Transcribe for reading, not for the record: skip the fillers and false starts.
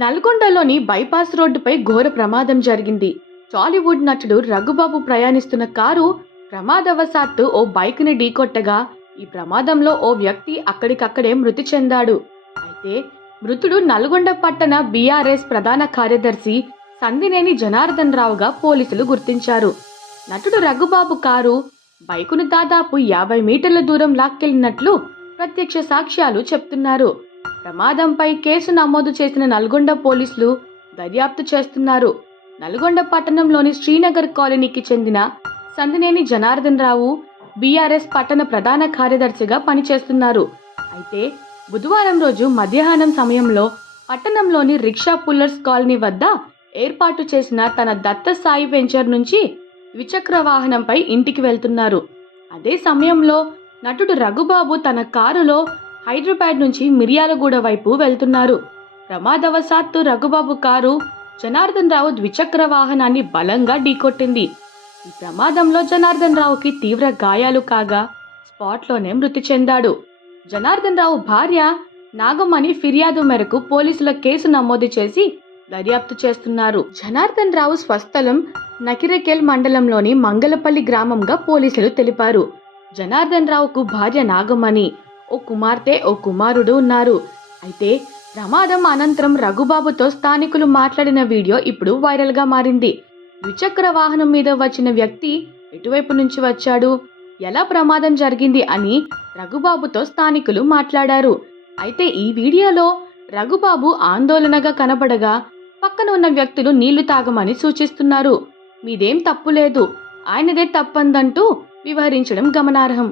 నల్గొండలోని bypass రోడ్డుపై ఘోర ప్రమాదం జరిగింది. టాలీవుడ్ నటుడు రఘుబాబు ప్రయాణిస్తున్న కారు ప్రమాదవశాత్తు ఓ బైక్ని ఢీకొట్టగా ఈ ప్రమాదంలో ఓ వ్యక్తి అక్కడికక్కడే మృతి చెందాడు. అయితే మృతుడు నల్గొండ పట్టణ బీఆర్ఎస్ ప్రధాన కార్యదర్శి సందినేని జనార్దన్ రావుగా పోలీసులు గుర్తించారు. నటుడు రఘుబాబు కారు బైకును దాదాపు 50 మీటర్ల దూరం లాక్కెళ్లినట్లు ప్రత్యక్ష సాక్ష్యాలు చెప్తున్నారు. ప్రమాదంపై కేసు నమోదు చేసిన నల్గొండ పోలీసులు దర్యాప్తు చేస్తున్నారు. నల్గొండ పట్టణంలోని శ్రీనగర్ కాలనీకి చెందిన సందినేని జనార్దన్ రావు బీఆర్ఎస్ పట్టణ ప్రధాన కార్యదర్శిగా పనిచేస్తున్నారు. అయితే బుధవారం రోజు మధ్యాహ్నం సమయంలో పట్టణంలోని రిక్షా పుల్లర్స్ కాలనీ వద్ద ఏర్పాటు చేసిన తన దత్త సాయి వెంచర్ నుంచి ద్విచక్ర వాహనంపై ఇంటికి వెళ్తున్నారు. అదే సమయంలో నటుడు రఘుబాబు తన కారులో హైదరాబాద్ నుంచి మిర్యాలగూడ వైపు వెళ్తున్నారు. ప్రమాదవశాత్తు రఘుబాబు కారు జనార్దన్ రావు ద్విచక్ర వాహనాన్ని బలంగా ఢీకొట్టింది. ఈ ప్రమాదంలో జనార్దన్ రావుకి తీవ్ర గాయాలు కాగా స్పాట్లోనే మృతి చెందాడు. జనార్దన్ రావు భార్య నాగమణి ఫిర్యాదు మేరకు పోలీసుల కేసు నమోదు చేసి దర్యాప్తు చేస్తున్నారు. జనార్దన్ రావు స్వస్థలం నకిరేకెల్ మండలంలోని మంగళపల్లి గ్రామంగా పోలీసులు తెలిపారు. జనార్దన్ రావుకు భార్య నాగమణి, ఓ కుమార్తె, ఓ కుమారుడు ఉన్నారు. అయితే ప్రమాదం అనంతరం రఘుబాబుతో స్థానికులు మాట్లాడిన వీడియో ఇప్పుడు వైరల్గా మారింది. ద్విచక్ర వాహనం మీద వచ్చిన వ్యక్తి ఎటువైపు నుంచి వచ్చాడు, ఎలా ప్రమాదం జరిగింది అని రఘుబాబుతో స్థానికులు మాట్లాడారు. అయితే ఈ వీడియోలో రఘుబాబు ఆందోళనగా కనబడగా పక్కన ఉన్న వ్యక్తులు నీళ్లు తాగమని సూచిస్తున్నారు. మీదేం తప్పు లేదు, ఆయనదే తప్పందంటూ వివరించడం గమనార్హం.